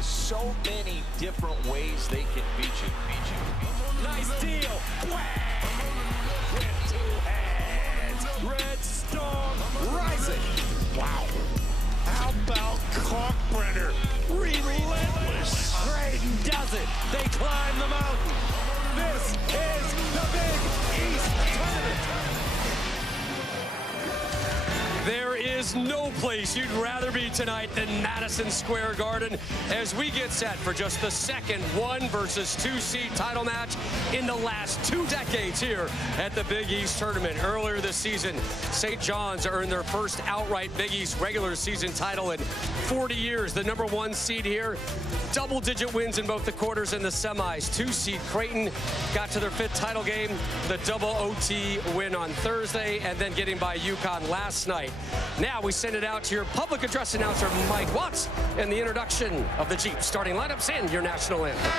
with so many different ways they can beat you. Nice deal. Wham! With two hands. Red Storm rising. Wow. How about Kalkbrenner? Relentless. Creighton does it. They climb the mountain. This is the Big East Tournament. There is no place you'd rather be tonight than Madison Square Garden as we get set for just the second 1 versus 2 seed title match in the last 2 decades here at the Big East Tournament. Earlier this season, St. John's earned their first outright Big East regular season title in 40 years. The number 1 seed here, double-digit wins in both the quarters and the semis. 2 seed Creighton got to their 5th title game, the double OT win on Thursday, and then getting by UConn last night. Now we send it out to your public address announcer, Mike Watts, and the introduction of the Jeep starting lineups and your national anthem.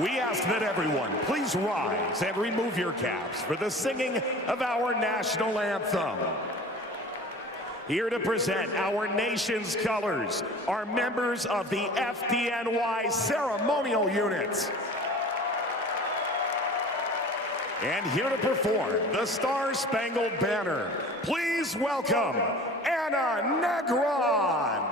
We ask that everyone please rise and remove your caps for the singing of our national anthem. Here to present our nation's colors are members of the FDNY ceremonial unit. And here to perform the Star-Spangled Banner, please welcome Anna Negron.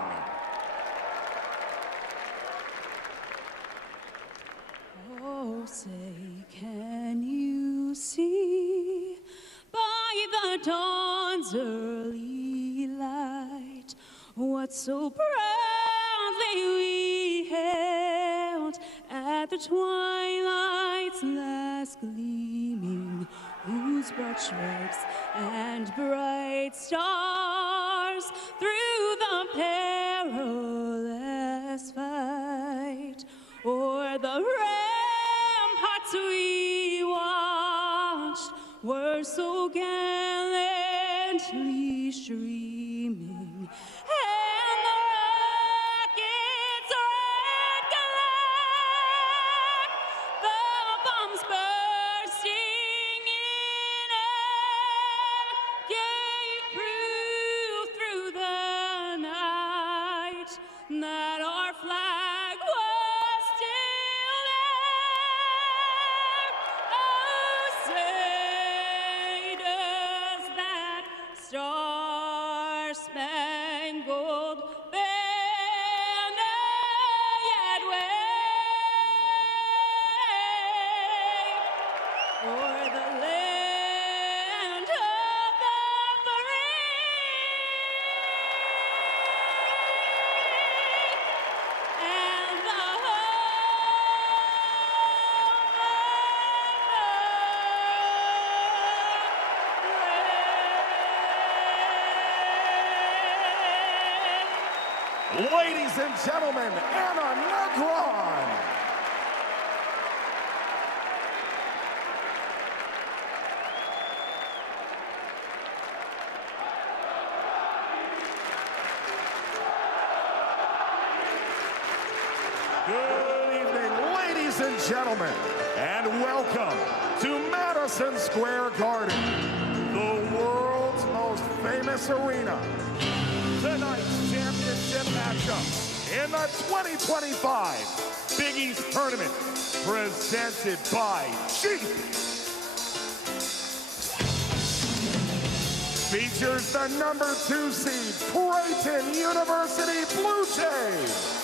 Oh, say, can you see by the dawn's early light what so proudly we hailed at the twilight's last gleaming, whose broad stripes and bright stars through the perilous fight o'er the ramparts we watched were so gallantly streaming, and the rockets' red glare, the bombs bursting in air, gave proof through the night that our flag was still there. Oh, say does that star-spangled banner yet wave o'er the land of the free and the Ladies and gentlemen, Anna Negron. Good evening, ladies and gentlemen, and welcome to Madison Square Garden, the world's most famous arena. Tonight's championship matchup in the 2025 Big East Tournament, presented by Jeep. Features the number 2 seed Creighton University Bluejays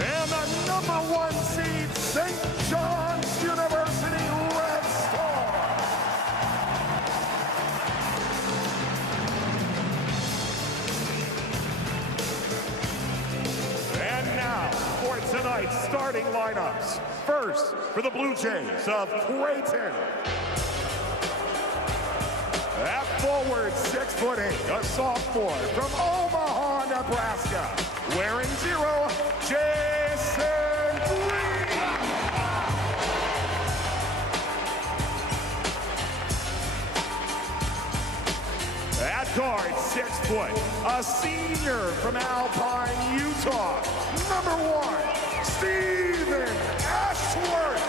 and the number 1 seed St. John's University Red Storm. And now for tonight's starting lineups. First, for the Blue Jays of Creighton. At forward, 6'8", a sophomore from Omaha, Nebraska, wearing 0, Jason Green. At guard, 6 foot, a senior from Alpine, Utah, number 1, Stephen Ashworth.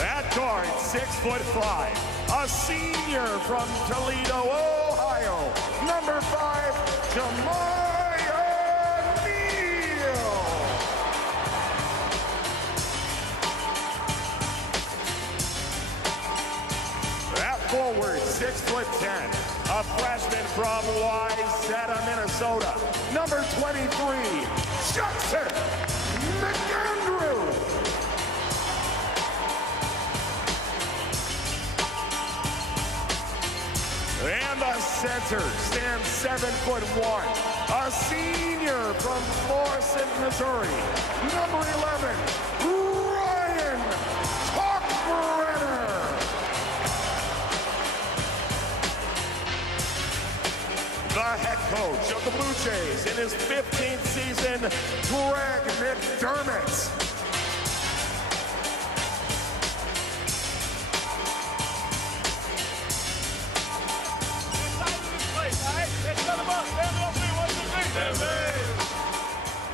At guard, 6'5", a senior from Toledo, Ohio, number 5, Jemiah Neal. At forward, 6'10", a freshman from Wayzata, Minnesota, number 23, Jackson McAndrew. And the center stands 7'1", a senior from Florissant, Missouri, number 11, Ryan Talkbrenner. The head coach of the Blue Jays in his 15th season, Greg McDermott.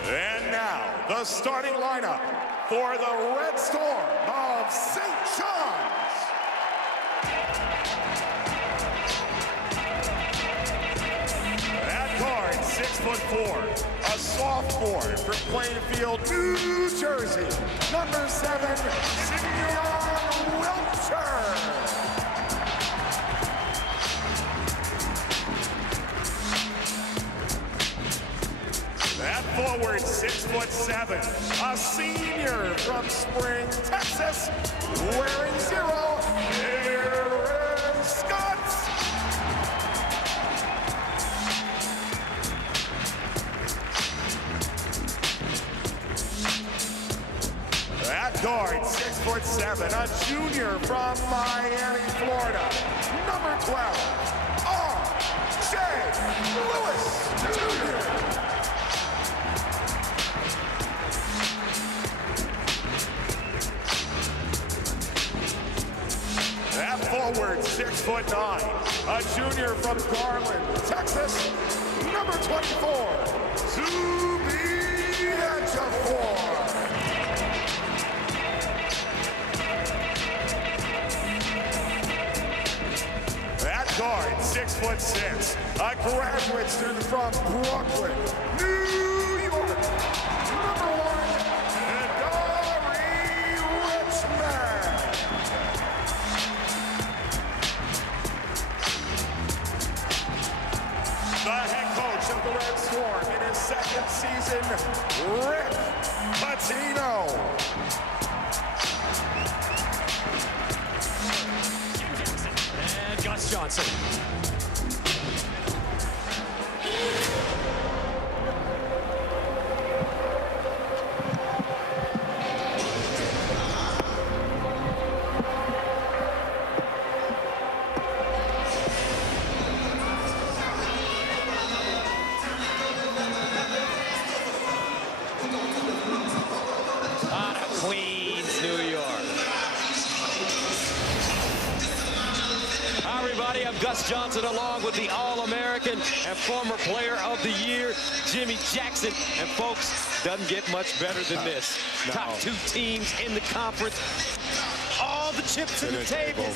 And now, the starting lineup for the Red Storm of St. John's. At guard, 6'4", a sophomore from Plainfield, New Jersey, number 7, Simeon Wilcher. At forward, 6'7", a senior from Spring, Texas, wearing 0, Aaron Scott. At guard, 6'7", a junior from Miami, Florida, number 12, R.J. Lewis Jr. At forward, 6'9", a junior from Garland, Texas, number 24, Zuby Ejiofor. At guard, 6'6", a graduate student from Brooklyn, New York, number 1, Adari Richmond. The head coach of the Red Storm in his 2nd season, Rick Pitino. And Gus Johnson. Queens, New York. Hi, everybody. I'm Gus Johnson, along with the All-American and former Player of the Year, Jimmy Jackson. And folks, doesn't get much better than this. No. Top 2 teams in the conference. All the chips in the table.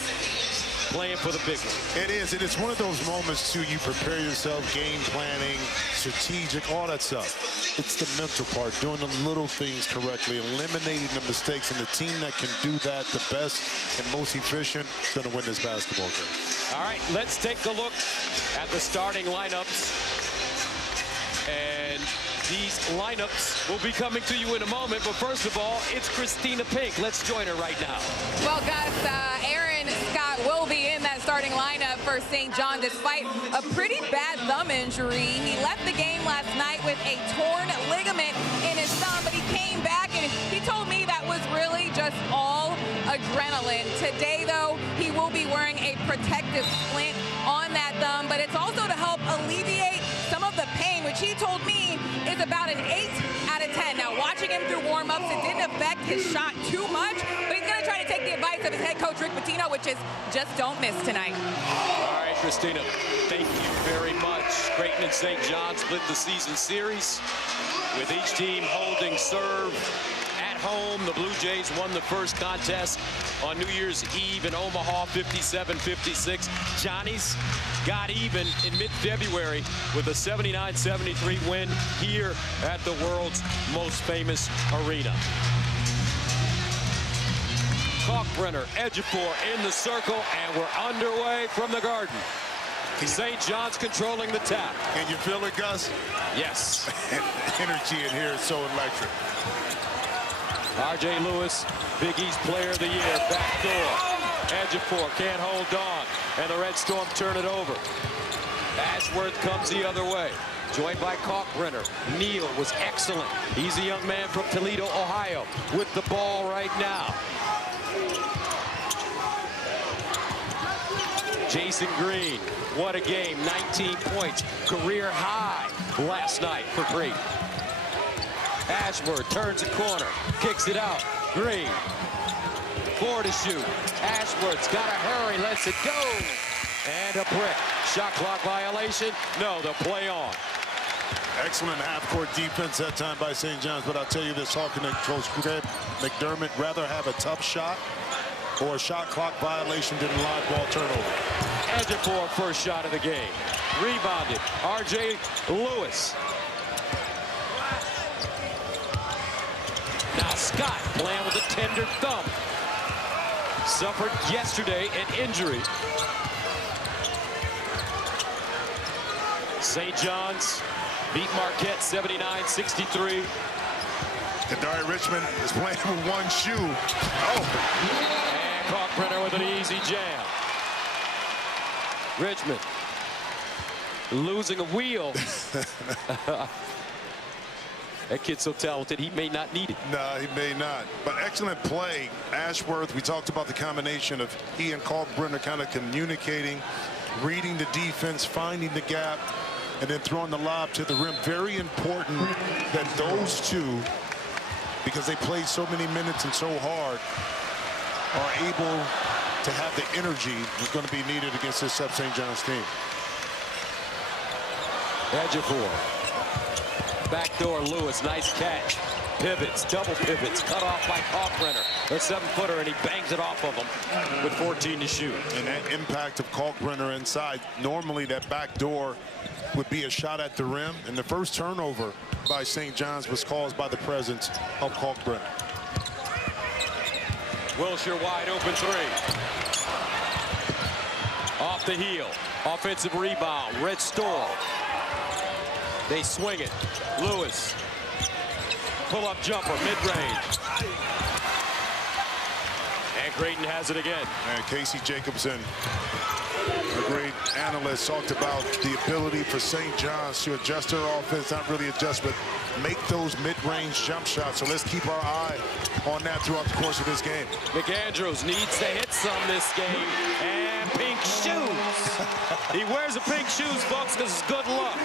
Playing for the big one. It is, and it's one of those moments too. You prepare yourself, game planning, strategic, all that stuff. It's the mental part, doing the little things correctly, eliminating the mistakes, and the team that can do that the best and most efficient is going to win this basketball game. All right, let's take a look at the starting lineups. And these lineups will be coming to you in a moment. But first of all, it's Christina Pink. Let's join her right now. Well, Gus, Aaron Scott will be in that starting lineup for St. John despite a pretty bad thumb injury. He left the game last night with a torn ligament in his thumb, but he came back and he told me that was really just all adrenaline. Today, though, he will be wearing a protective splint on that thumb, but it's also to help alleviate some of the pain, which he told me is about an 8 out of 10. Now, watching him through warm-ups, it didn't affect his shot too much, but he's going to try to take the advice of his head coach, Rick Pitino, which is just don't miss tonight. All right, Christina, thank you very much. Creighton and St. John split the season series with each team holding serve at home, the Blue Jays won the first contest on New Year's Eve in Omaha, 57-56. Johnny's got even in mid-February with a 79-73 win here at the world's most famous arena. Kalkbrenner, Ejiofor in the circle, and we're underway from the Garden. St. John's controlling the tap. Can you feel it, Gus? Yes. Energy in here is so electric. R.J. Lewis, Big East Player of the Year, back door. Ejiofor can't hold on, and the Red Storm turn it over. Ashworth comes the other way, joined by Kalkbrenner. Neal was excellent. He's a young man from Toledo, Ohio, with the ball right now. Jason Green, what a game, 19 points, career high last night for Creighton. Ashworth turns a corner, kicks it out. Green, 4 to shoot. Ashworth's got to hurry, lets it go. And a brick. Shot clock violation. No, they'll play on. Excellent half-court defense that time by St. John's, but I'll tell you this, talking to Coach McDermott, rather have a tough shot or a shot clock violation than a live ball turnover. Ejiofor, first shot of the game. Rebounded. R.J. Lewis. Now Scott playing with a tender thumb. Suffered yesterday an injury. St. John's beat Marquette 79-63. Kadari Richmond is playing with one shoe. Oh. And Kalkbrenner with an easy jam. Richmond losing a wheel. That kid's so talented, he may not need it. No, he may not. But excellent play. Ashworth, we talked about the combination of he and Kalkbrenner kind of communicating, reading the defense, finding the gap, and then throwing the lob to the rim. Very important that those two, because they played so many minutes and so hard, are able to have the energy that's going to be needed against this St. John's team. Ejiofor. Backdoor Lewis, nice catch. Pivots, double pivots, cut off by Kalkbrenner. A 7-footer, and he bangs it off of him with 14 to shoot. And that impact of Kalkbrenner inside, normally that backdoor would be a shot at the rim, and the first turnover by St. John's was caused by the presence of Kalkbrenner. Wilshire wide open 3. Off the heel. Offensive rebound. Red Storm. They swing it. Lewis. Pull-up jumper, mid-range. And Creighton has it again. And Casey Jacobson, a great analyst, talked about the ability for St. John's to adjust their offense, not really adjust, but make those mid-range jump shots. So let's keep our eye on that throughout the course of this game. McAndrews needs to hit some this game. And pink shoes. He wears the pink shoes, folks, because it's good luck.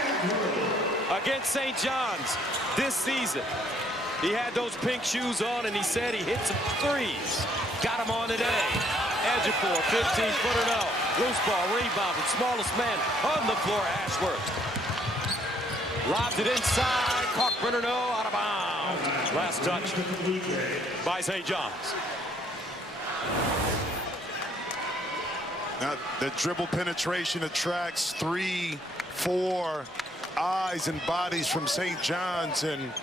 Against St. John's this season. He had those pink shoes on, and he said he hit some threes. Got him on today. Ejiofor, 15-footer no. Loose ball, rebounded, smallest man on the floor, Ashworth. Lobs it inside, Kalkbrenner no, out of bounds. Last touch by St. John's. Now, the dribble penetration attracts 3, 4 eyes and bodies from St. John's, and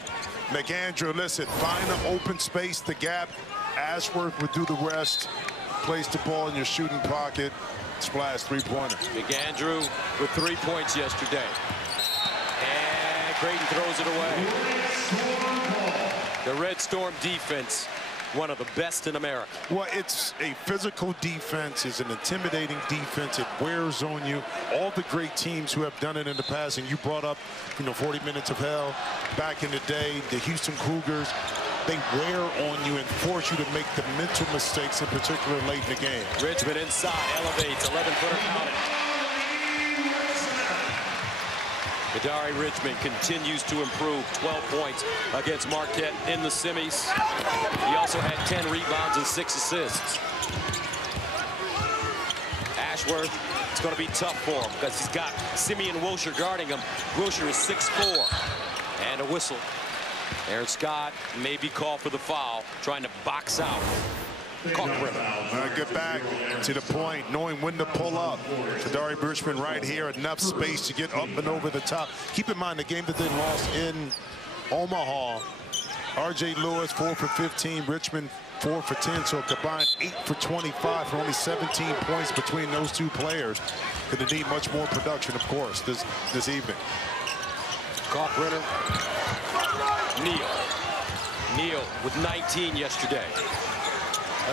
McAndrew, listen, find an open space, the gap. Ashworth would do the rest. Place the ball in your shooting pocket. Splash, 3-pointer. McAndrew with 3 points yesterday. And Creighton throws it away. The Red Storm defense, one of the best in America. Well, it's a physical defense. It's an intimidating defense. It wears on you. All the great teams who have done it in the past, and you brought up, 40 minutes of hell back in the day, the Houston Cougars, they wear on you and force you to make the mental mistakes, in particular late in the game. Richmond inside, elevates, 11-footer counted. Kadari Richmond continues to improve, 12 points against Marquette in the semis. He also had 10 rebounds and 6 assists. Ashworth, it's going to be tough for him because he's got Simeon Wilshire guarding him. Wilshire is 6'4", and a whistle. Aaron Scott may be called for the foul, trying to box out. Get back to the point, knowing when to pull up. Kadari Richmond right here, enough space to get up and over the top. Keep in mind the game that they lost in Omaha. R.J. Lewis 4 for 15, Richmond 4 for 10, so a combined 8 for 25 for only 17 points between those two players. Going to need much more production, of course, this evening. Kalkbrenner. Neal with 19 yesterday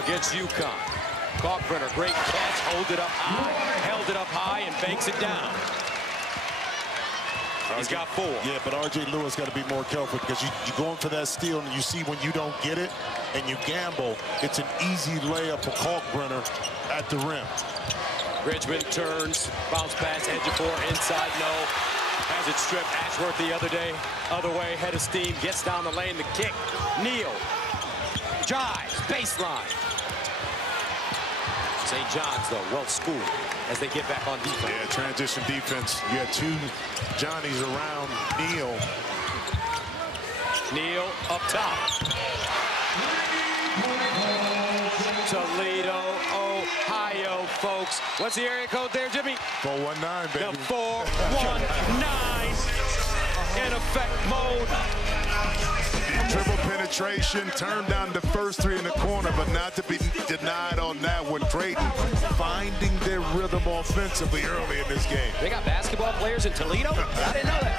against UConn. Kalkbrenner, great catch, held it up high, and banks it down. He's got 4. Yeah, but R.J. Lewis got to be more careful because you're going for that steal, and you see when you don't get it and you gamble, it's an easy layup for Kalkbrenner at the rim. Richmond turns, bounce pass, edge of 4, inside, no. Has it stripped. Ashworth the other way, head of steam, gets down the lane, the kick. Neal, drives, baseline. St. John's, though, well schooled as they get back on defense. Yeah, transition defense. You had 2 Johnnies around Neal. Neal up top. Toledo, Ohio, folks. What's the area code there, Jimmy? 419, baby. The 419 in effect mode. Dribble penetration, turned down the first 3 in the corner, but not to be denied on that one. Creighton finding their rhythm offensively early in this game. They got basketball players in Toledo? I didn't know that.